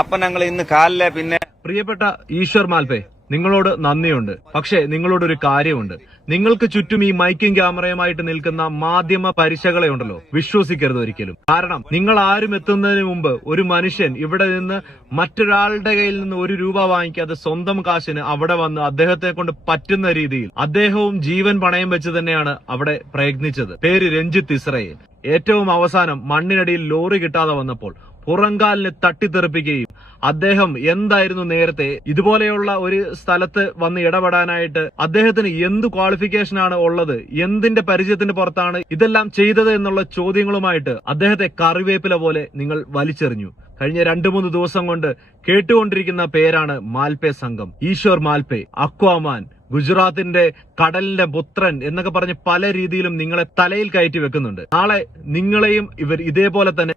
അപ്പൊ ഞങ്ങൾ ഇന്ന് കാലിലെ പിന്നെ പ്രിയപ്പെട്ട ഈശ്വർ മാൽപേ, നിങ്ങളോട് നന്ദിയുണ്ട്. പക്ഷേ നിങ്ങളോടൊരു കാര്യമുണ്ട്. നിങ്ങൾക്ക് ചുറ്റും ഈ മൈക്കും ക്യാമറയുമായിട്ട് നിൽക്കുന്ന മാധ്യമ പരിശകളെ ഉണ്ടല്ലോ, വിശ്വസിക്കരുത് ഒരിക്കലും. കാരണം നിങ്ങൾ ആരും എത്തുന്നതിന് മുമ്പ് ഒരു മനുഷ്യൻ ഇവിടെ നിന്ന് മറ്റൊരാളുടെ കയ്യിൽ നിന്ന് ₹1 വാങ്ങിക്കാതെ സ്വന്തം കാശിന് അവിടെ വന്ന് അദ്ദേഹത്തെ കൊണ്ട് പറ്റുന്ന രീതിയിൽ അദ്ദേഹവും ജീവൻ പണയം വെച്ച് തന്നെയാണ് അവിടെ പ്രയത്നിച്ചത്. പേര് രഞ്ജിത്ത് ഇസ്രയേൽ. ഏറ്റവും അവസാനം മണ്ണിനടിയിൽ ലോറി കിട്ടാതെ വന്നപ്പോൾ പുറങ്കാലിന് തട്ടിത്തെറിപ്പിക്കുകയും അദ്ദേഹം എന്തായിരുന്നു നേരത്തെ ഇതുപോലെയുള്ള ഒരു സ്ഥലത്ത് വന്ന് ഇടപെടാനായിട്ട് അദ്ദേഹത്തിന് എന്ത് ക്വാളിഫിക്കേഷനാണ് ഉള്ളത്, എന്തിന്റെ പരിചയത്തിന്റെ പുറത്താണ് ഇതെല്ലാം ചെയ്തത് എന്നുള്ള ചോദ്യങ്ങളുമായിട്ട് അദ്ദേഹത്തെ കറിവേപ്പില പോലെ നിങ്ങൾ വലിച്ചെറിഞ്ഞു. കഴിഞ്ഞ 2-3 ദിവസം കൊണ്ട് കേട്ടുകൊണ്ടിരിക്കുന്ന പേരാണ് മാൽപേ സംഘം. ഈശ്വർ മാൽപേ, അക്വാമാൻ, ഗുജറാത്തിന്റെ കടലിന്റെ പുത്രൻ എന്നൊക്കെ പറഞ്ഞ് പല രീതിയിലും നിങ്ങളെ തലയിൽ കയറ്റി വെക്കുന്നുണ്ട്. നാളെ നിങ്ങളെയും ഇവർ ഇതേപോലെ തന്നെ.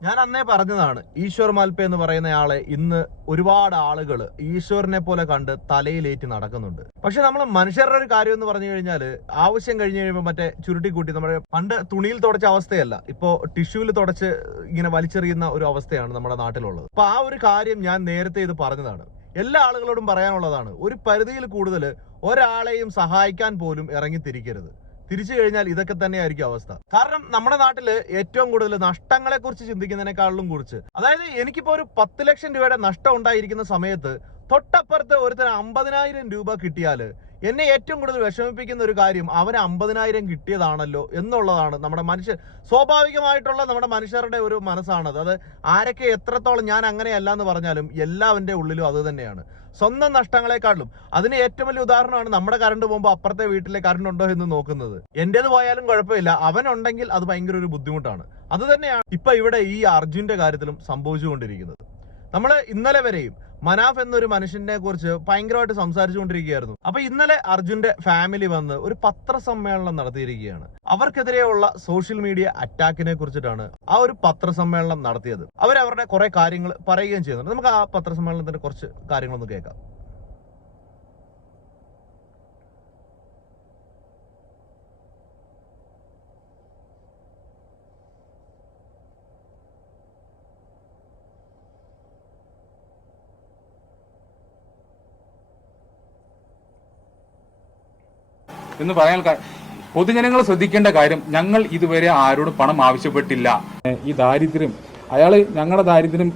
ഞാൻ അന്നേ പറഞ്ഞതാണ്, ഈശ്വർ മാൽപേ എന്ന് പറയുന്ന ആളെ ഇന്ന് ഒരുപാട് ആളുകൾ ഈശ്വരനെ പോലെ കണ്ട് തലയിലേറ്റി നടക്കുന്നുണ്ട്. പക്ഷെ നമ്മൾ മനുഷ്യരുടെ ഒരു കാര്യം എന്ന് പറഞ്ഞു കഴിഞ്ഞാൽ, ആവശ്യം കഴിഞ്ഞ് കഴിയുമ്പോൾ മറ്റേ ചുരുട്ടിക്കൂട്ടി നമ്മുടെ പണ്ട് തുണിയിൽ തുടച്ച അവസ്ഥയല്ല, ഇപ്പോ ടിഷ്യൂവിൽ തുടച്ച് ഇങ്ങനെ വലിച്ചെറിയുന്ന ഒരു അവസ്ഥയാണ് നമ്മുടെ നാട്ടിലുള്ളത്. അപ്പൊ ആ ഒരു കാര്യം ഞാൻ നേരത്തെ ഇത് പറഞ്ഞതാണ്. എല്ലാ ആളുകളോടും പറയാനുള്ളതാണ്, ഒരു പരിധിയിൽ കൂടുതൽ ഒരാളെയും സഹായിക്കാൻ പോലും ഇറങ്ങിത്തിരിക്കരുത്. തിരിച്ചു കഴിഞ്ഞാൽ ഇതൊക്കെ തന്നെയായിരിക്കും അവസ്ഥ. കാരണം നമ്മുടെ നാട്ടില് ഏറ്റവും കൂടുതൽ നഷ്ടങ്ങളെ കുറിച്ച് ചിന്തിക്കുന്നതിനേക്കാളും കുറിച്ച്, അതായത് എനിക്കിപ്പോ ഒരു 10 ലക്ഷം രൂപയുടെ നഷ്ടം ഉണ്ടായിരിക്കുന്ന സമയത്ത് തൊട്ടപ്പുറത്ത് ഒരുത്തന് 50,000 രൂപ കിട്ടിയാല് എന്നെ ഏറ്റവും കൂടുതൽ വിഷമിപ്പിക്കുന്ന ഒരു കാര്യം അവന് 50,000 കിട്ടിയതാണല്ലോ എന്നുള്ളതാണ്. നമ്മുടെ സ്വാഭാവികമായിട്ടുള്ള നമ്മുടെ മനുഷ്യരുടെ ഒരു മനസ്സാണത്. അത് ആരൊക്കെ എത്രത്തോളം ഞാൻ അങ്ങനെയല്ല എന്ന് പറഞ്ഞാലും എല്ലാവരുടെ ഉള്ളിലും അത് തന്നെയാണ്. സ്വന്തം നഷ്ടങ്ങളെക്കാളും അതിന് ഏറ്റവും വലിയ ഉദാഹരണമാണ് നമ്മുടെ കറണ്ട് പോകുമ്പോൾ അപ്പുറത്തെ വീട്ടിലെ കറണ്ട് ഉണ്ടോ എന്ന് നോക്കുന്നത്. എന്റേത് പോയാലും കുഴപ്പമില്ല, അവനുണ്ടെങ്കിൽ അത് ഭയങ്കര ഒരു ബുദ്ധിമുട്ടാണ്. അത് തന്നെയാണ് ഇപ്പൊ ഇവിടെ ഈ അർജുന്റെ കാര്യത്തിലും സംഭവിച്ചുകൊണ്ടിരിക്കുന്നത്. നമ്മൾ ഇന്നലെ വരെയും മനാഫ് എന്നൊരു മനുഷ്യനെ കുറിച്ച് ഭയങ്കരമായിട്ട് സംസാരിച്ചുകൊണ്ടിരിക്കുകയായിരുന്നു. അപ്പൊ ഇന്നലെ അർജുന്റെ ഫാമിലി വന്ന് ഒരു പത്രസമ്മേളനം നടത്തിയിരിക്കുകയാണ്. അവർക്കെതിരെയുള്ള സോഷ്യൽ മീഡിയ അറ്റാക്കിനെ കുറിച്ചിട്ടാണ് ആ ഒരു പത്രസമ്മേളനം നടത്തിയത്. അവരവരുടെ കുറെ കാര്യങ്ങൾ പറയുകയും ചെയ്യുന്നുണ്ട്. നമുക്ക് ആ പത്രസമ്മേളനത്തിന്റെ കുറച്ച് കാര്യങ്ങളൊന്ന് കേൾക്കാം. എന്ന് പറയാൻ പൊതുജനങ്ങൾ ശ്രദ്ധിക്കേണ്ട കാര്യം, ഞങ്ങൾ ഇതുവരെ ആരോടും പണം ആവശ്യപ്പെട്ടില്ല. ഈ ദാരിദ്ര്യം ഞങ്ങളുടെ ദാരിദ്ര്യം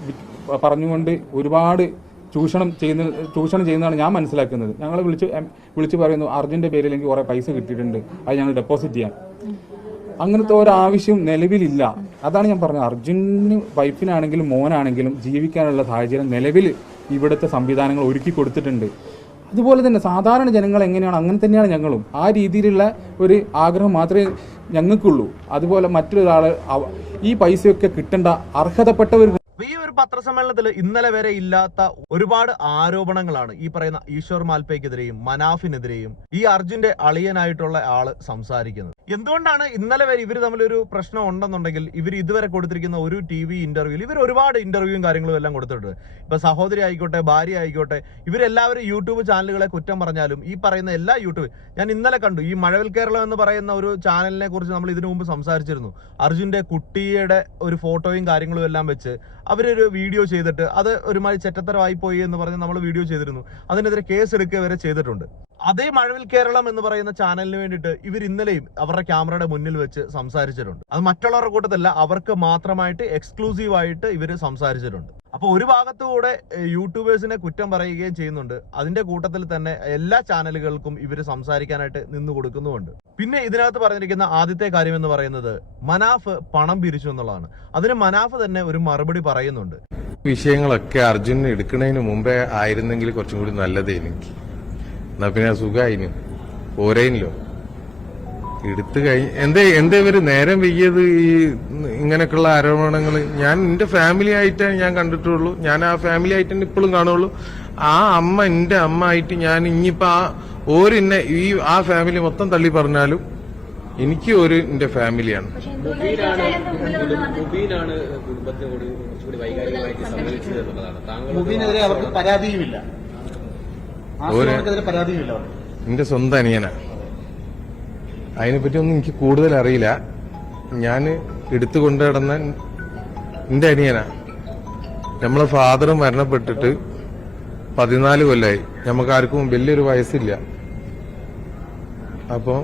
പറഞ്ഞുകൊണ്ട് ഒരുപാട് ചൂഷണം ചെയ്യുന്നതാണ് ഞാൻ മനസ്സിലാക്കുന്നത്. ഞങ്ങൾ വിളിച്ച് പറയുന്നു, അർജുന്റെ പേരിൽ എനിക്ക് കുറെ പൈസ കിട്ടിയിട്ടുണ്ട്, അത് ഞങ്ങൾ ഡെപ്പോസിറ്റ് ചെയ്യാൻ. അങ്ങനത്തെ ഒരാവശ്യം നിലവിലില്ല. അതാണ് ഞാൻ പറഞ്ഞത്, അർജുന് വൈഫിനാണെങ്കിലും മോനാണെങ്കിലും ജീവിക്കാനുള്ള സാഹചര്യം നിലവിൽ ഇവിടുത്തെ സംവിധാനങ്ങൾ ഒരുക്കി കൊടുത്തിട്ടുണ്ട്. അതുപോലെ തന്നെ സാധാരണ ജനങ്ങൾ എങ്ങനെയാണ് അങ്ങനെ തന്നെയാണ് ഞങ്ങളും. ആ രീതിയിലുള്ള ഒരു ആഗ്രഹം മാത്രമേ ഞങ്ങൾക്കുള്ളൂ. അതുപോലെ മറ്റൊരാൾ ഈ പൈസയൊക്കെ കിട്ടേണ്ട അർഹതപ്പെട്ടവർ. ഈ ഒരു പത്രസമ്മേളനത്തിൽ ഇന്നലെ വരെ ഇല്ലാത്ത ഒരുപാട് ആരോപണങ്ങളാണ് ഈ പറയുന്ന ഈശ്വർ മാൽപേക്കെതിരെയും മനാഫിനെതിരെയും ഈ അർജുന്റെ അളിയനായിട്ടുള്ള ആള് സംസാരിക്കുന്നത്. എന്തുകൊണ്ടാണ് ഇന്നലെ വരെ ഇവർ തമ്മിലൊരു പ്രശ്നം ഉണ്ടെന്നുണ്ടെങ്കിൽ ഇവർ ഇതുവരെ കൊടുത്തിരിക്കുന്ന ഒരു TV ഇന്റർവ്യൂവിൽ ഇവർ ഒരുപാട് ഇന്റർവ്യൂവും കാര്യങ്ങളും എല്ലാം കൊടുത്തിട്ടുണ്ട്. ഇപ്പൊ സഹോദരി ആയിക്കോട്ടെ, ഭാര്യ ആയിക്കോട്ടെ, ഇവരെല്ലാവരും യൂട്യൂബ് ചാനലുകളെ കുറ്റം പറഞ്ഞാലും ഈ പറയുന്ന എല്ലാ ഞാൻ ഇന്നലെ കണ്ടു, ഈ മഴവിൽ കേരളം എന്ന് പറയുന്ന ഒരു ചാനലിനെ കുറിച്ച് നമ്മൾ ഇതിനു മുമ്പ് സംസാരിച്ചിരുന്നു. അർജുന്റെ കുട്ടിയുടെ ഒരു ഫോട്ടോയും കാര്യങ്ങളും എല്ലാം വെച്ച് അവരൊരു വീഡിയോ ചെയ്തിട്ട് അത് ഒരുമാതിരി ചെറ്റത്തരമായി പോയി എന്ന് പറഞ്ഞ് നമ്മൾ വീഡിയോ ചെയ്തിരുന്നു. അതിനെതിരെ കേസ് എടുക്കുക വരെ ചെയ്തിട്ടുണ്ട്. അതേ മഴവിൽ കേരളം എന്ന് പറയുന്ന ചാനലിന് വേണ്ടിയിട്ട് ഇവർ ഇന്നലെയും അവരുടെ ക്യാമറയുടെ മുന്നിൽ വെച്ച് സംസാരിച്ചിട്ടുണ്ട്. അത് മറ്റുള്ളവരുടെ കൂട്ടത്തില്ല, അവർക്ക് മാത്രമായിട്ട് എക്സ്ക്ലൂസീവ് ആയിട്ട് ഇവർ സംസാരിച്ചിട്ടുണ്ട്. അപ്പൊ ഒരു ഭാഗത്തുകൂടെ യൂട്യൂബേഴ്സിനെ കുറ്റം പറയുകയും ചെയ്യുന്നുണ്ട്, അതിന്റെ കൂട്ടത്തിൽ തന്നെ എല്ലാ ചാനലുകൾക്കും ഇവർ സംസാരിക്കാനായിട്ട് നിന്ന് കൊടുക്കുന്നുമുണ്ട്. പിന്നെ ഇതിനകത്ത് പറഞ്ഞിരിക്കുന്ന ആദ്യത്തെ കാര്യം എന്ന് പറയുന്നത് മനാഫ് പണം പിരിച്ചു എന്നുള്ളതാണ്. അതിന് മനാഫ് തന്നെ ഒരു മറുപടി പറയുന്നുണ്ട്. വിഷയങ്ങളൊക്കെ അർജുൻ എടുക്കുന്നതിന് മുമ്പേ ആയിരുന്നെങ്കിൽ കുറച്ചും കൂടി നല്ലത് എനിക്ക്. എന്നാ പിന്നെ സുഖമായിന് പോരേനല്ലോ. എടുത്തു എന്തേ ഇവര് നേരം വയ്യത് ഈ ഇങ്ങനെയൊക്കെയുള്ള ആരോപണങ്ങൾ. ഞാൻ എന്റെ ഫാമിലി ആയിട്ടേ ഞാൻ കണ്ടിട്ടുള്ളൂ. ഞാൻ ആ ഫാമിലി ആയിട്ട് തന്നെ ഇപ്പോഴും കാണുള്ളൂ. ആ അമ്മ എന്റെ അമ്മ ആയിട്ട് ഞാൻ ഇനിയിപ്പോ ആ ഫാമിലി മൊത്തം തള്ളി പറഞ്ഞാലും എനിക്ക് എന്റെ ഫാമിലിയാണ്. എന്റെ സ്വന്തം അനിയനാ. അതിനെപ്പറ്റി ഒന്നും എനിക്ക് കൂടുതൽ അറിയില്ല. ഞാൻ എടുത്തു കൊണ്ടു നടന്ന എന്റെ അനിയനാ. നമ്മളെ ഫാദർ മരണപ്പെട്ടിട്ട് 14 കൊല്ലായി. നമുക്കാർക്കും വലിയൊരു വയസ്സില്ല. അപ്പൊ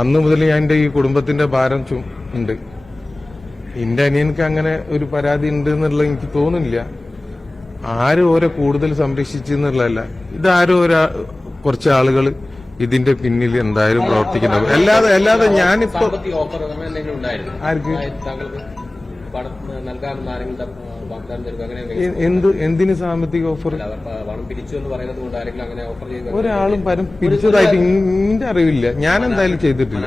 അന്ന് മുതൽ ഞാൻ എന്റെ ഈ കുടുംബത്തിന്റെ ഭാരം ഉണ്ട്. എന്റെ അനിയനക്ക് അങ്ങനെ ഒരു പരാതി ഉണ്ട് എന്നുള്ളത് എനിക്ക് തോന്നുന്നില്ല. ആരും ഓരോ കൂടുതൽ സംരക്ഷിച്ചെന്നുള്ളതല്ല, ഇതാരോ കുറച്ച് ആളുകൾ ഇതിന്റെ പിന്നിൽ എന്തായാലും പ്രവർത്തിക്കുന്നുണ്ടാവും. അല്ലാതെ ഞാനിപ്പോ ആർക്ക് എന്തിന് സാമ്പത്തിക ഓഫർ ഒരാളും പിരിച്ചതായിട്ട് എന്റെ അറിവില്ല. ഞാൻ എന്തായാലും ചെയ്തിട്ടില്ല.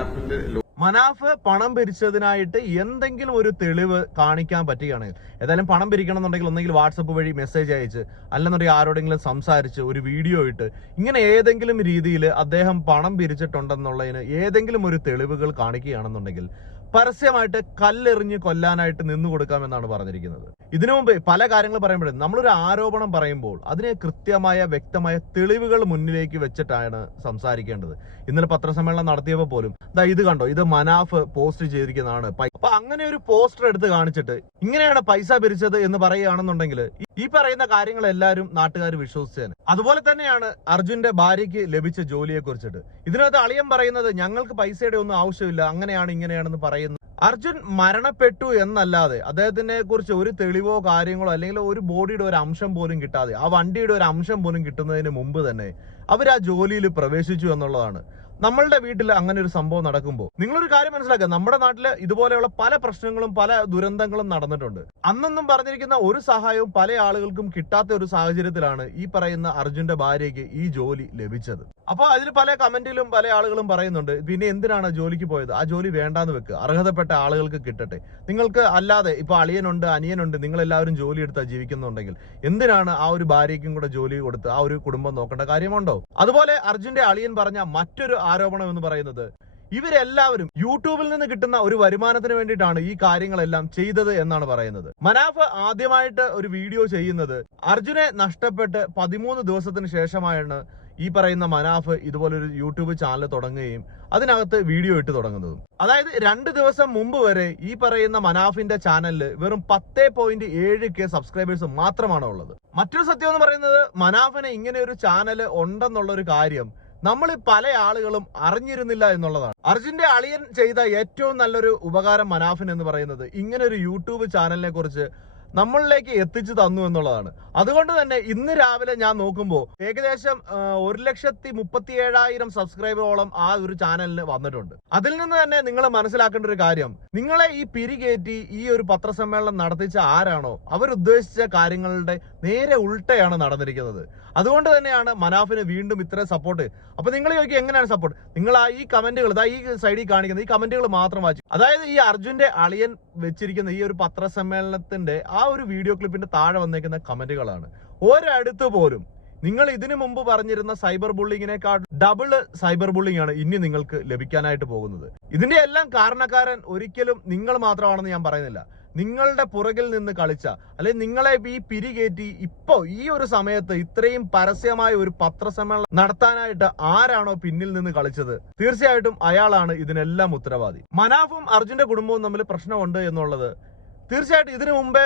മനാഫ് പണം പിരിച്ചതിനായിട്ട് എന്തെങ്കിലും ഒരു തെളിവ് കാണിക്കാൻ പറ്റുകയാണെങ്കിൽ, ഏതായാലും പണം പിരിക്കണം എന്നുണ്ടെങ്കിൽ ഒന്നെങ്കിൽ വാട്സപ്പ് വഴി മെസ്സേജ് അയച്ച്, അല്ലെന്നുണ്ടെങ്കിൽ ആരോടെങ്കിലും സംസാരിച്ച് ഒരു വീഡിയോ ഇട്ട്, ഇങ്ങനെ ഏതെങ്കിലും രീതിയിൽ അദ്ദേഹം പണം പിരിച്ചിട്ടുണ്ടെന്നുള്ളതിന് ഏതെങ്കിലും ഒരു തെളിവുകൾ കാണിക്കുകയാണെന്നുണ്ടെങ്കിൽ പരസ്യമായിട്ട് കല്ലെറിഞ്ഞ് കൊല്ലാനായിട്ട് നിന്നു കൊടുക്കാമെന്നാണ് പറഞ്ഞിരിക്കുന്നത്. ഇതിനു മുമ്പ് പല കാര്യങ്ങൾ പറയുമ്പോഴും നമ്മളൊരു ആരോപണം പറയുമ്പോൾ അതിനെ കൃത്യമായ വ്യക്തമായ തെളിവുകൾ മുന്നിലേക്ക് വെച്ചിട്ടാണ് സംസാരിക്കേണ്ടത്. ഇന്നലെ പത്രസമ്മേളനം നടത്തിയപ്പോൾ പോലും ഇത് കണ്ടോ, ഇത് മനാഫ് പോസ്റ്റ് ചെയ്തിരിക്കുന്നതാണ്. അപ്പൊ അങ്ങനെ ഒരു പോസ്റ്റർ എടുത്ത് കാണിച്ചിട്ട് ഇങ്ങനെയാണ് പൈസ പിരിച്ചത് എന്ന് പറയുകയാണെന്നുണ്ടെങ്കിൽ ഈ പറയുന്ന കാര്യങ്ങൾ എല്ലാവരും നാട്ടുകാർ വിശ്വസിച്ചേനെ. അതുപോലെ തന്നെയാണ് അർജുന്റെ ഭാര്യയ്ക്ക് ലഭിച്ച ജോലിയെ കുറിച്ചിട്ട്. ഇതിനകത്ത് അളിയൻ പറയുന്നത് ഞങ്ങൾക്ക് പൈസയുടെ ഒന്നും ആവശ്യമില്ല, അങ്ങനെയാണ് ഇങ്ങനെയാണെന്ന് പറയുന്നത്. അർജുൻ മരണപ്പെട്ടു എന്നല്ലാതെ അദ്ദേഹത്തിനെ കുറിച്ച് ഒരു തെളിവോ കാര്യങ്ങളോ അല്ലെങ്കിൽ ഒരു ബോഡിയുടെ ഒരു അംശം പോലും കിട്ടാതെ, ആ വണ്ടിയുടെ ഒരു അംശം പോലും കിട്ടുന്നതിന് മുമ്പ് തന്നെ അവർ ആ ജോലിയിൽ പ്രവേശിച്ചു എന്നുള്ളതാണ്. നമ്മളുടെ വീട്ടിൽ അങ്ങനെ ഒരു സംഭവം നടക്കുമ്പോൾ നിങ്ങളൊരു കാര്യം മനസ്സിലാക്കുക, നമ്മുടെ നാട്ടിൽ ഇതുപോലെയുള്ള പല പ്രശ്നങ്ങളും പല ദുരന്തങ്ങളും നടന്നിട്ടുണ്ട്. അന്നൊന്നും പറഞ്ഞിരിക്കുന്ന ഒരു സഹായവും പല ആളുകൾക്കും കിട്ടാത്ത ഒരു സാഹചര്യത്തിലാണ് ഈ പറയുന്ന അർജുന്റെ ഭാര്യയ്ക്ക് ഈ ജോലി ലഭിച്ചത്. അപ്പൊ അതിൽ പല കമന്റിലും പല ആളുകളും പറയുന്നുണ്ട്, പിന്നെ എന്തിനാണ് ജോലിക്ക് പോയത്, ആ ജോലി വേണ്ടാന്ന് വെക്കുക, അർഹതപ്പെട്ട ആളുകൾക്ക് കിട്ടട്ടെ. നിങ്ങൾക്ക് അല്ലാതെ ഇപ്പൊ അളിയനുണ്ട് അനിയനുണ്ട്, നിങ്ങൾ എല്ലാവരും ജോലി എടുത്താൽ ജീവിക്കുന്നുണ്ടെങ്കിൽ എന്തിനാണ് ആ ഒരു ഭാര്യയ്ക്കും കൂടെ ജോലി കൊടുത്ത് ആ ഒരു കുടുംബം നോക്കേണ്ട കാര്യമുണ്ടോ? അതുപോലെ അർജുന്റെ അളിയൻ പറഞ്ഞ മറ്റൊരു ആരോപണം എന്ന് പറയുന്നത് ഇവരെല്ലാവരും യൂട്യൂബിൽ നിന്ന് കിട്ടുന്ന ഒരു വരുമാനത്തിന് വേണ്ടിയിട്ടാണ് ഈ കാര്യങ്ങളെല്ലാം ചെയ്തത് എന്നാണ് പറയുന്നത്. മനാഫ് ആദ്യമായിട്ട് ഒരു വീഡിയോ ചെയ്യുന്നത് അർജുനെ നഷ്ടപ്പെട്ട് 13 ദിവസത്തിന് ശേഷമായാണ് ഈ പറയുന്ന മനാഫ് ഇതുപോലൊരു യൂട്യൂബ് ചാനൽ തുടങ്ങുകയും അതിനകത്ത് വീഡിയോ ഇട്ട് തുടങ്ങുന്നതും. അതായത് 2 ദിവസം മുമ്പ് വരെ ഈ പറയുന്ന മനാഫിന്റെ ചാനലിൽ വെറും 10.7K സബ്സ്ക്രൈബേഴ്സ് മാത്രമാണ് ഉള്ളത്. മറ്റൊരു സത്യം എന്ന് പറയുന്നത് മനാഫിന് ഇങ്ങനെ ഒരു ചാനൽ ഉണ്ടെന്നുള്ള ഒരു കാര്യം നമ്മൾ പല ആളുകളും അറിഞ്ഞിരുന്നില്ല എന്നുള്ളതാണ്. അർജുന്റെ അളിയൻ ചെയ്ത ഏറ്റവും നല്ലൊരു ഉപകാരം മനാഫിൻ എന്ന് പറയുന്നത് ഇങ്ങനെ ഒരു യൂട്യൂബ് ചാനലിനെ കുറിച്ച് നമ്മളിലേക്ക് എത്തിച്ചു തന്നു എന്നുള്ളതാണ്. അതുകൊണ്ട് തന്നെ ഇന്ന് രാവിലെ ഞാൻ നോക്കുമ്പോൾ ഏകദേശം 1,37,000 സബ്സ്ക്രൈബറോളം ആ ഒരു ചാനലിന് വന്നിട്ടുണ്ട്. അതിൽ നിന്ന് തന്നെ നിങ്ങൾ മനസ്സിലാക്കേണ്ട ഒരു കാര്യം, നിങ്ങളെ ഈ പിരികേറ്റി ഈ ഒരു പത്രസമ്മേളനം നടത്തിച്ച ആരാണോ അവരുദ്ദേശിച്ച കാര്യങ്ങളുടെ നേരെ ഉൾട്ടയാണ് നടന്നിരിക്കുന്നത്. അതുകൊണ്ട് തന്നെയാണ് മനാഫിന് വീണ്ടും ഇത്രയും സപ്പോർട്ട്. അപ്പൊ നിങ്ങൾ ചോദിക്കും എങ്ങനെയാണ് സപ്പോർട്ട്? നിങ്ങൾ ആ ഈ കമന്റുകൾ ഈ സൈഡിൽ കാണിക്കുന്ന ഈ കമന്റുകൾ മാത്രം വായിച്ചു. അതായത് ഈ അർജുന്റെ അളിയൻ വെച്ചിരിക്കുന്ന ഈ ഒരു പത്രസമ്മേളനത്തിന്റെ ആ ഒരു വീഡിയോ ക്ലിപ്പിന്റെ താഴെ വന്നേക്കുന്ന കമന്റുകളാണ്. ഒരിടത്ത് പോലും നിങ്ങൾ ഇതിനു മുമ്പ് പറഞ്ഞിരുന്ന സൈബർ ബുള്ളിങ്ങിനേക്കാൾ ഡബിള് സൈബർ ബുള്ളിങ് ആണ് ഇനി നിങ്ങൾക്ക് ലഭിക്കാനായിട്ട് പോകുന്നത്. ഇതിന്റെ എല്ലാം കാരണക്കാരൻ ഒരിക്കലും നിങ്ങൾ മാത്രമാണെന്ന് ഞാൻ പറയുന്നില്ല. നിങ്ങളുടെ പുറകിൽ നിന്ന് കളിച്ച അല്ലെങ്കിൽ നിങ്ങളെ ഈ പിരികേറ്റി ഇപ്പോ ഈ ഒരു സമയത്ത് ഇത്രയും പരസ്യമായ ഒരു പത്രസമ്മേളനം നടത്താനായിട്ട് ആരാണോ പിന്നിൽ നിന്ന് കളിച്ചത്, തീർച്ചയായിട്ടും അയാളാണ് ഇതിനെല്ലാം ഉത്തരവാദി. മനാഫും അർജുന്റെ കുടുംബവും തമ്മിൽ പ്രശ്നമുണ്ട് എന്നുള്ളത് തീർച്ചയായിട്ടും ഇതിനു മുമ്പേ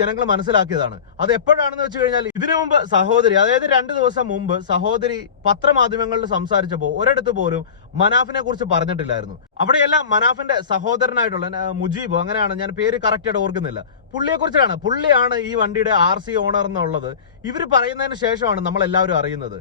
ജനങ്ങൾ മനസ്സിലാക്കിയതാണ്. അത് എപ്പോഴാണെന്ന് വെച്ച് കഴിഞ്ഞാൽ ഇതിനു മുമ്പ് സഹോദരി, അതായത് 2 ദിവസം മുമ്പ് സഹോദരി പത്രമാധ്യമങ്ങളിൽ സംസാരിച്ചപ്പോൾ ഒരിടത്ത് പോലും മനാഫിനെ കുറിച്ച് പറഞ്ഞിട്ടില്ലായിരുന്നു. അവിടെയെല്ലാം മനാഫിന്റെ സഹോദരനായിട്ടുള്ള മുജീബ്, അങ്ങനെയാണ്, ഞാൻ പേര് കറക്റ്റ് ആയിട്ട് ഓർക്കുന്നില്ല, പുള്ളിയെ കുറിച്ചാണ്. പുള്ളിയാണ് ഈ വണ്ടിയുടെ RC ഓണർ എന്നുള്ളത് ഇവർ പറയുന്നതിന് ശേഷമാണ് നമ്മൾ എല്ലാവരും അറിയുന്നത്.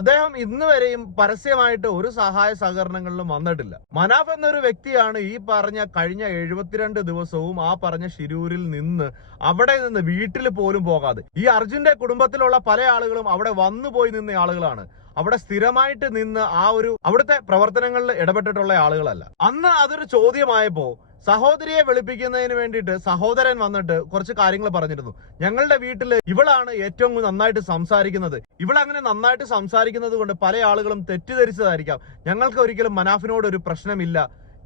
അദ്ദേഹം ഇന്ന് വരെയും പരസ്യമായിട്ട് ഒരു സഹായ സഹകരണങ്ങളിലും വന്നിട്ടില്ല. മനാഫ് എന്നൊരു വ്യക്തിയാണ് ഈ പറഞ്ഞ കഴിഞ്ഞ 72 ദിവസവും ആ പറഞ്ഞ ശിരൂരിൽ നിന്ന് അവിടെ നിന്ന് വീട്ടിൽ പോലും പോകാതെ, ഈ അർജുന്റെ കുടുംബത്തിലുള്ള പല ആളുകളും അവിടെ വന്നുപോയി നിന്ന ആളുകളാണ്. അവിടെ സ്ഥിരമായിട്ട് നിന്ന് ആ ഒരു അവിടുത്തെ പ്രവർത്തനങ്ങളിൽ ഇടപെട്ടിട്ടുള്ള ആളുകളല്ല. അന്ന് അതൊരു ചോദ്യമായപ്പോ സഹോദരിയെ വെളുപ്പിക്കുന്നതിന് വേണ്ടിയിട്ട് സഹോദരൻ വന്നിട്ട് കുറച്ച് കാര്യങ്ങൾ പറഞ്ഞിരുന്നു. ഞങ്ങളുടെ വീട്ടില് ഇവളാണ് ഏറ്റവും നന്നായിട്ട് സംസാരിക്കുന്നത്, ഇവളങ്ങനെ നന്നായിട്ട് സംസാരിക്കുന്നത് കൊണ്ട് പല ആളുകളും തെറ്റിദ്ധരിച്ചതായിരിക്കാം, ഞങ്ങൾക്ക് ഒരിക്കലും മനാഫിനോട് ഒരു പ്രശ്നമില്ല,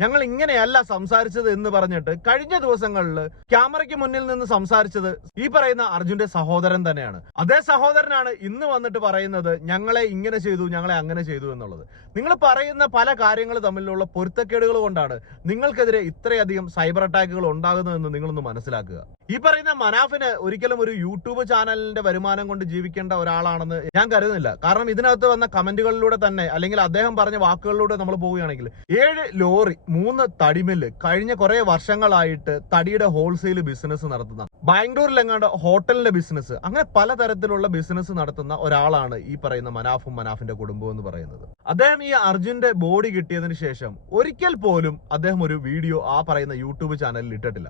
ഞങ്ങൾ ഇങ്ങനെയല്ല സംസാരിച്ചത് എന്ന് പറഞ്ഞിട്ട് കഴിഞ്ഞ ദിവസങ്ങളിൽ ക്യാമറയ്ക്ക് മുന്നിൽ നിന്ന് സംസാരിച്ചത് ഈ പറയുന്ന അർജുന്റെ സഹോദരൻ തന്നെയാണ്. അതേ സഹോദരനാണ് ഇന്ന് വന്നിട്ട് പറയുന്നത് ഞങ്ങളെ ഇങ്ങനെ ചെയ്തു, ഞങ്ങളെ അങ്ങനെ ചെയ്തു എന്നുള്ളത്. നിങ്ങൾ പറയുന്ന പല കാര്യങ്ങൾ തമ്മിലുള്ള പൊരുത്തക്കേടുകൾ കൊണ്ടാണ് നിങ്ങൾക്കെതിരെ ഇത്രയധികം സൈബർ അറ്റാക്കുകൾ ഉണ്ടാകുന്നതെന്ന് നിങ്ങളൊന്ന് മനസ്സിലാക്കുക. ഈ പറയുന്ന മനാഫിന് ഒരിക്കലും ഒരു യൂട്യൂബ് ചാനലിന്റെ വരുമാനം കൊണ്ട് ജീവിക്കേണ്ട ഒരാളാണെന്ന് ഞാൻ കരുതുന്നില്ല. കാരണം ഇതിനകത്ത് വന്ന കമന്റുകളിലൂടെ തന്നെ അല്ലെങ്കിൽ അദ്ദേഹം പറഞ്ഞ വാക്കുകളിലൂടെ നമ്മൾ പോവുകയാണെങ്കിൽ 7 ലോറി 3 തടിമില്ല് കഴിഞ്ഞ കുറെ വർഷങ്ങളായിട്ട് തടിയുടെ ഹോൾസെയിൽ ബിസിനസ് നടത്തുന്ന, ബാംഗ്ലൂരിലെങ്ങാണ്ട് ഹോട്ടലിന്റെ ബിസിനസ്, അങ്ങനെ പലതരത്തിലുള്ള ബിസിനസ് നടത്തുന്ന ഒരാളാണ് ഈ പറയുന്ന മനാഫും മനാഫിന്റെ കുടുംബം എന്ന് പറയുന്നത്. അദ്ദേഹം ഈ അർജുന്റെ ബോഡി കിട്ടിയതിന് ശേഷം ഒരിക്കൽ പോലും അദ്ദേഹം ഒരു വീഡിയോ ആ പറയുന്ന യൂട്യൂബ് ചാനലിൽ ഇട്ടിട്ടില്ല.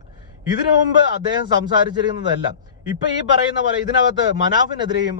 ഇതിനു മുമ്പ് അദ്ദേഹം സംസാരിച്ചിരുന്നതെല്ലാം ഇപ്പൊ ഈ പറയുന്ന പോലെ ഇതിനകത്ത് മനാഫിനെതിരെയും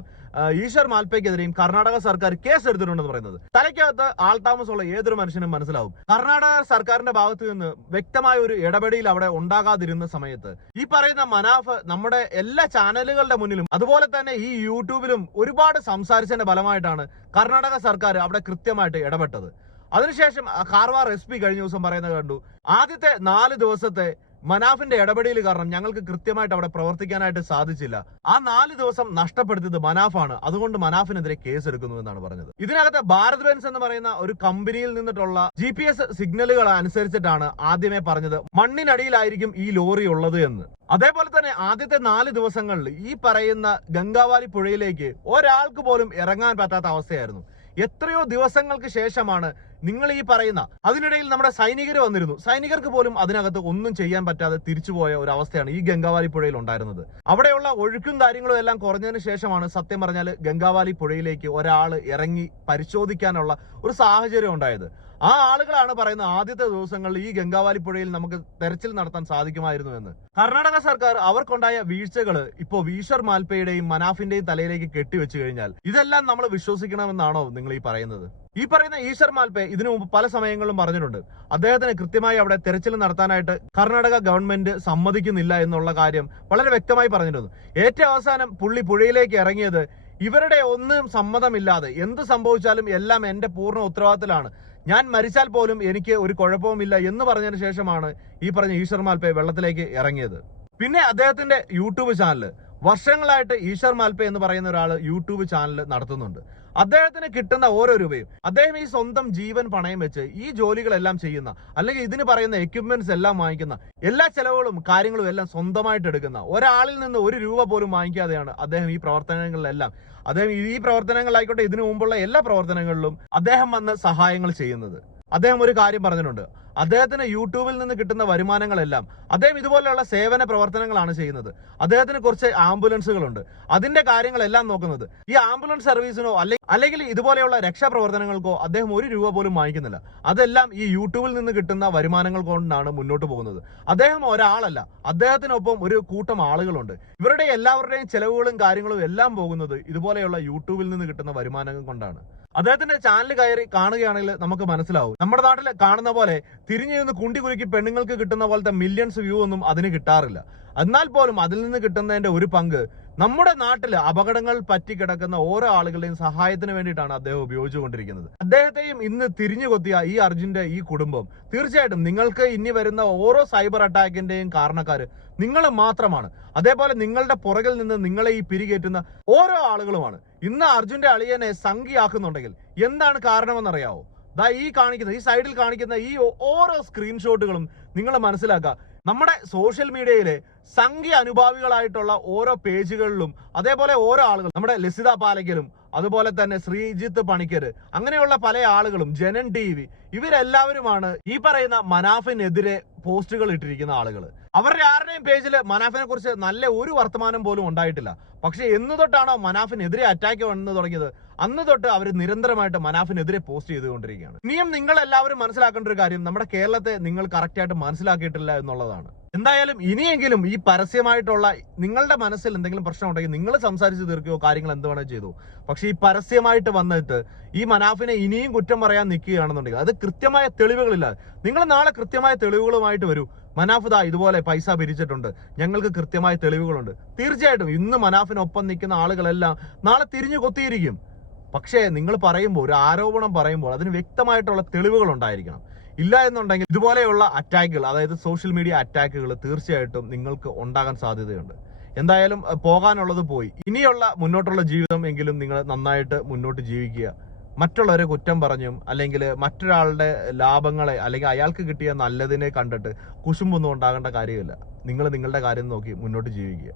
ഈശ്വർ മാൽപ്പയ്ക്കെതിരെയും കർണാടക സർക്കാർ കേസ് എടുത്തിട്ടുണ്ടെന്ന് പറയുന്നത് തലയ്ക്കകത്ത് ആൾതാമസമുള്ള ഏതൊരു മനുഷ്യനും മനസ്സിലാവും. കർണാടക സർക്കാരിന്റെ ഭാഗത്ത് നിന്ന് വ്യക്തമായ ഒരു ഇടപെടൽ അവിടെ ഉണ്ടാകാതിരുന്ന സമയത്ത് ഈ പറയുന്ന മനാഫ് നമ്മുടെ എല്ലാ ചാനലുകളുടെ മുന്നിലും അതുപോലെ തന്നെ ഈ യൂട്യൂബിലും ഒരുപാട് സംസാരിച്ചതിന്റെ ഫലമായിട്ടാണ് കർണാടക സർക്കാർ അവിടെ കൃത്യമായിട്ട് ഇടപെട്ടത്. അതിനുശേഷം കാർവാർ SP കഴിഞ്ഞ ദിവസം പറയുന്നത് കണ്ടു, ആദ്യത്തെ 4 ദിവസത്തെ മനാഫിന്റെ ഇടപെടൽ കാരണം ഞങ്ങൾക്ക് കൃത്യമായിട്ട് അവിടെ പ്രവർത്തിക്കാനായിട്ട് സാധിച്ചില്ല. ആ 4 ദിവസം നഷ്ടപ്പെടുത്തിയത് മനാഫാണ്, അതുകൊണ്ട് മനാഫിനെതിരെ കേസ് എടുക്കുന്നു എന്നാണ് പറഞ്ഞത്. ഇതിനകത്ത് ഭാരത് ബെൻസ് എന്ന് പറയുന്ന ഒരു കമ്പനിയിൽ നിന്നിട്ടുള്ള GPS സിഗ്നലുകൾ അനുസരിച്ചിട്ടാണ് ആദ്യമേ പറഞ്ഞത് മണ്ണിനടിയിലായിരിക്കും ഈ ലോറി ഉള്ളത് എന്ന്. അതേപോലെ തന്നെ ആദ്യത്തെ 4 ദിവസങ്ങളിൽ ഈ പറയുന്ന ഗംഗാവാലി പുഴയിലേക്ക് ഒരാൾക്ക് പോലും ഇറങ്ങാൻ പറ്റാത്ത അവസ്ഥയായിരുന്നു. എത്രയോ ദിവസങ്ങൾക്ക് ശേഷമാണ് നിങ്ങൾ ഈ പറയുന്ന, അതിനിടയിൽ നമ്മുടെ സൈനികർ വന്നിരുന്നു, സൈനികർക്ക് പോലും അതിനകത്ത് ഒന്നും ചെയ്യാൻ പറ്റാതെ തിരിച്ചുപോയ ഒരു അവസ്ഥയാണ് ഈ ഗംഗാവാലി പുഴയിൽ ഉണ്ടായിരുന്നത്. അവിടെയുള്ള ഒഴുക്കും കാര്യങ്ങളും എല്ലാം കുറഞ്ഞതിന് ശേഷമാണ് സത്യം പറഞ്ഞാൽ ഗംഗാവാലി പുഴയിലേക്ക് ഒരാൾ ഇറങ്ങി പരിശോധിക്കാനുള്ള ഒരു സാഹചര്യം ഉണ്ടായത്. ആ ആളുകളാണ് പറയുന്നത് ആദ്യത്തെ ദിവസങ്ങളിൽ ഈ ഗംഗാവാലി പുഴയിൽ നമുക്ക് തെരച്ചിൽ നടത്താൻ സാധിക്കുമായിരുന്നു എന്ന്. കർണാടക സർക്കാർ അവർക്കുണ്ടായ വീഴ്ചകൾ ഇപ്പോൾ ഈശ്വർ മാൽപ്പയുടെയും മനാഫിന്റെയും തലയിലേക്ക് കെട്ടിവെച്ചു കഴിഞ്ഞാൽ ഇതെല്ലാം നമ്മൾ വിശ്വസിക്കണമെന്നാണോ നിങ്ങൾ ഈ പറയുന്നത്? ഈ പറയുന്ന ഈശ്വർ മാൽപ്പെ ഇതിനു മുമ്പ് പല സമയങ്ങളിലും പറഞ്ഞിട്ടുണ്ട് അദ്ദേഹത്തിന് കൃത്യമായി അവിടെ തെരച്ചിൽ നടത്താനായിട്ട് കർണാടക ഗവൺമെന്റ് സമ്മതിക്കുന്നില്ല എന്നുള്ള കാര്യം വളരെ വ്യക്തമായി പറഞ്ഞിരുന്നു. ഏറ്റവും അവസാനം പുള്ളി പുഴയിലേക്ക് ഇറങ്ങിയത് ഇവരുടെ ഒന്നും സമ്മതമില്ലാതെ എന്ത് സംഭവിച്ചാലും എല്ലാം എന്റെ പൂർണ്ണ ഉത്തരവാദിത്തത്തിലാണ്, ഞാൻ മരിച്ചാൽ പോലും എനിക്ക് ഒരു കുഴപ്പവുമില്ല എന്ന് പറഞ്ഞതിന് ശേഷമാണ് ഈ പറഞ്ഞ ഈശ്വർ മാൽപ്പെ വെള്ളത്തിലേക്ക് ഇറങ്ങിയത്. പിന്നെ അദ്ദേഹത്തിന്റെ യൂട്യൂബ് ചാനൽ വർഷങ്ങളായിട്ട് ഈശ്വർ മാൽപ്പെ എന്ന് പറയുന്ന ഒരാൾ യൂട്യൂബ് ചാനൽ നടത്തുന്നുണ്ട്. അദ്ദേഹത്തിന് കിട്ടുന്ന ഓരോ രൂപയും അദ്ദേഹം ഈ സ്വന്തം ജീവൻ പണയം വെച്ച് ഈ ജോലികളെല്ലാം ചെയ്യുന്ന, അല്ലെങ്കിൽ ഇതിന് പറയുന്ന എക്യുപ്മെന്റ്സ് എല്ലാം വാങ്ങിക്കുന്ന, എല്ലാ ചെലവുകളും കാര്യങ്ങളും എല്ലാം സ്വന്തമായിട്ട് എടുക്കുന്ന ഒരാളിൽ നിന്ന് 1 രൂപ പോലും വാങ്ങിക്കാതെയാണ് അദ്ദേഹം ഈ പ്രവർത്തനങ്ങളിലെല്ലാം, അദ്ദേഹം ഈ പ്രവർത്തനങ്ങളായിക്കോട്ടെ ഇതിനു മുമ്പുള്ള എല്ലാ പ്രവർത്തനങ്ങളിലും അദ്ദേഹം വന്ന് സഹായങ്ങൾ ചെയ്യുന്നത്. അദ്ദേഹം ഒരു കാര്യം പറഞ്ഞിട്ടുണ്ട്, അദ്ദേഹത്തിന് യൂട്യൂബിൽ നിന്ന് കിട്ടുന്ന വരുമാനങ്ങളെല്ലാം അദ്ദേഹം ഇതുപോലെയുള്ള സേവന പ്രവർത്തനങ്ങളാണ് ചെയ്യുന്നത്. അദ്ദേഹത്തിന് കുറച്ച് ആംബുലൻസുകളുണ്ട്, അതിന്റെ കാര്യങ്ങളെല്ലാം നോക്കുന്നത്. ഈ ആംബുലൻസ് സർവീസിനോ അല്ലെങ്കിൽ ഇതുപോലെയുള്ള രക്ഷാപ്രവർത്തനങ്ങൾക്കോ അദ്ദേഹം 1 രൂപ പോലും വാങ്ങിക്കുന്നില്ല. അതെല്ലാം ഈ യൂട്യൂബിൽ നിന്ന് കിട്ടുന്ന വരുമാനങ്ങൾ കൊണ്ടാണ് മുന്നോട്ട് പോകുന്നത്. അദ്ദേഹം ഒരാളല്ല, അദ്ദേഹത്തിനൊപ്പം ഒരു കൂട്ടം ആളുകളുണ്ട്. ഇവരുടെ എല്ലാവരുടെയും ചെലവുകളും കാര്യങ്ങളും എല്ലാം പോകുന്നത് ഇതുപോലെയുള്ള യൂട്യൂബിൽ നിന്ന് കിട്ടുന്ന വരുമാനങ്ങൾ കൊണ്ടാണ്. അദ്ദേഹത്തിന്റെ ചാനൽ കയറി കാണുകയാണെങ്കിൽ നമുക്ക് മനസ്സിലാവും, നമ്മുടെ നാട്ടിൽ കാണുന്ന പോലെ തിരിഞ്ഞു നിന്ന് കുണ്ടി കുലുക്കി പെണ്ണുങ്ങൾക്ക് കിട്ടുന്ന പോലത്തെ മില്യൺസ് വ്യൂ ഒന്നും അതിന് കിട്ടാറില്ല. എന്നാൽ പോലും അതിൽ നിന്ന് കിട്ടുന്നതിന്റെ ഒരു പങ്ക് നമ്മുടെ നാട്ടിൽ അപകടങ്ങൾ പറ്റിക്കിടക്കുന്ന ഓരോ ആളുകളുടെയും സഹായത്തിന് വേണ്ടിയിട്ടാണ് അദ്ദേഹം ഉപയോഗിച്ചുകൊണ്ടിരിക്കുന്നത്. അദ്ദേഹത്തെയും ഇന്ന് തിരിഞ്ഞു കൊത്തിയ ഈ അർജുന്റെ ഈ കുടുംബം തീർച്ചയായിട്ടും നിങ്ങൾക്ക് ഇനി വരുന്ന ഓരോ സൈബർ അറ്റാക്കിന്റെയും കാരണക്കാര് നിങ്ങൾ മാത്രമാണ്. അതേപോലെ നിങ്ങളുടെ പുറകിൽ നിന്ന് നിങ്ങളെ ഈ പിരികേറ്റുന്ന ഓരോ ആളുകളുമാണ്. ഇന്ന് അർജുന്റെ അളിയനെ സംഖ്യയാക്കുന്നുണ്ടെങ്കിൽ എന്താണ് കാരണമെന്നറിയാവോ? ഈ സൈഡിൽ കാണിക്കുന്ന ഈ ഓരോ സ്ക്രീൻഷോട്ടുകളും നിങ്ങൾ മനസ്സിലാക്കുക. നമ്മുടെ സോഷ്യൽ മീഡിയയിലെ സംഖ്യ അനുഭാവികളായിട്ടുള്ള ഓരോ പേജുകളിലും അതേപോലെ ഓരോ ആളുകൾ, നമ്മുടെ ലസിത പാലക്കലും അതുപോലെ തന്നെ ശ്രീജിത്ത് പണിക്കര്, അങ്ങനെയുള്ള പല ആളുകളും, ജനൻ TV, ഇവരെല്ലാവരുമാണ് ഈ പറയുന്ന മനാഫിനെതിരെ പോസ്റ്റുകൾ ഇട്ടിരിക്കുന്ന ആളുകൾ. അവരുടെ ആരുടെയും പേജിൽ മനാഫിനെ കുറിച്ച് നല്ല ഒരു വർത്തമാനം പോലും ഉണ്ടായിട്ടില്ല. പക്ഷെ എന്ന് തൊട്ടാണോ മനാഫിനെതിരെ അറ്റാക്ക് വന്നു തുടങ്ങിയത് അന്ന് തൊട്ട് അവർ നിരന്തരമായിട്ട് മനാഫിനെതിരെ പോസ്റ്റ് ചെയ്തുകൊണ്ടിരിക്കുകയാണ്. ഇനിയും നിങ്ങൾ എല്ലാവരും മനസ്സിലാക്കേണ്ട ഒരു കാര്യം, നമ്മുടെ കേരളത്തെ നിങ്ങൾ കറക്റ്റായിട്ട് മനസ്സിലാക്കിയിട്ടില്ല എന്നുള്ളതാണ്. എന്തായാലും ഇനിയെങ്കിലും ഈ പരസ്യമായിട്ടുള്ള നിങ്ങളുടെ മനസ്സിൽ എന്തെങ്കിലും പ്രശ്നം ഉണ്ടെങ്കിൽ നിങ്ങൾ സംസാരിച്ച് തീർക്കുകയോ കാര്യങ്ങൾ എന്ത് വേണേൽ ചെയ്തു. പക്ഷെ ഈ പരസ്യമായിട്ട് വന്നിട്ട് ഈ മനാഫിനെ ഇനിയും കുറ്റം പറയാൻ നിൽക്കുകയാണെന്നുണ്ടെങ്കിൽ അത് കൃത്യമായ തെളിവുകളില്ല. നിങ്ങൾ നാളെ കൃത്യമായ തെളിവുകളുമായിട്ട് വരൂ. മനാഫ് ഇതുപോലെ പൈസ പിരിച്ചിട്ടുണ്ട്, ഞങ്ങൾക്ക് കൃത്യമായ തെളിവുകളുണ്ട്. തീർച്ചയായിട്ടും ഇന്ന് മനാഫിനൊപ്പം നിൽക്കുന്ന ആളുകളെല്ലാം നാളെ തിരിഞ്ഞു കൊത്തിയിരിക്കും. പക്ഷേ നിങ്ങൾ പറയുമ്പോൾ, ഒരു ആരോപണം പറയുമ്പോൾ അതിന് വ്യക്തമായിട്ടുള്ള തെളിവുകൾ ഉണ്ടായിരിക്കണം. ഇല്ല എന്നുണ്ടെങ്കിൽ ഇതുപോലെയുള്ള അറ്റാക്കുകൾ, അതായത് സോഷ്യൽ മീഡിയ അറ്റാക്കുകൾ തീർച്ചയായിട്ടും നിങ്ങൾക്ക് ഉണ്ടാകാൻ സാധ്യതയുണ്ട്. എന്തായാലും പോകാനുള്ളത് പോയി. ഇനിയുള്ള മുന്നോട്ടുള്ള ജീവിതം എങ്കിലും നിങ്ങൾ നന്നായിട്ട് മുന്നോട്ട് ജീവിക്കുക. മറ്റുള്ളവരെ കുറ്റം പറഞ്ഞും അല്ലെങ്കിൽ മറ്റൊരാളുടെ ലാഭങ്ങളെ അല്ലെങ്കിൽ അയാൾക്ക് കിട്ടിയ നല്ലതിനെ കണ്ടിട്ട് കുശുമ്പൊന്നും ഉണ്ടാകേണ്ട കാര്യമില്ല. നിങ്ങൾ നിങ്ങളുടെ കാര്യം നോക്കി മുന്നോട്ട് ജീവിക്കുക.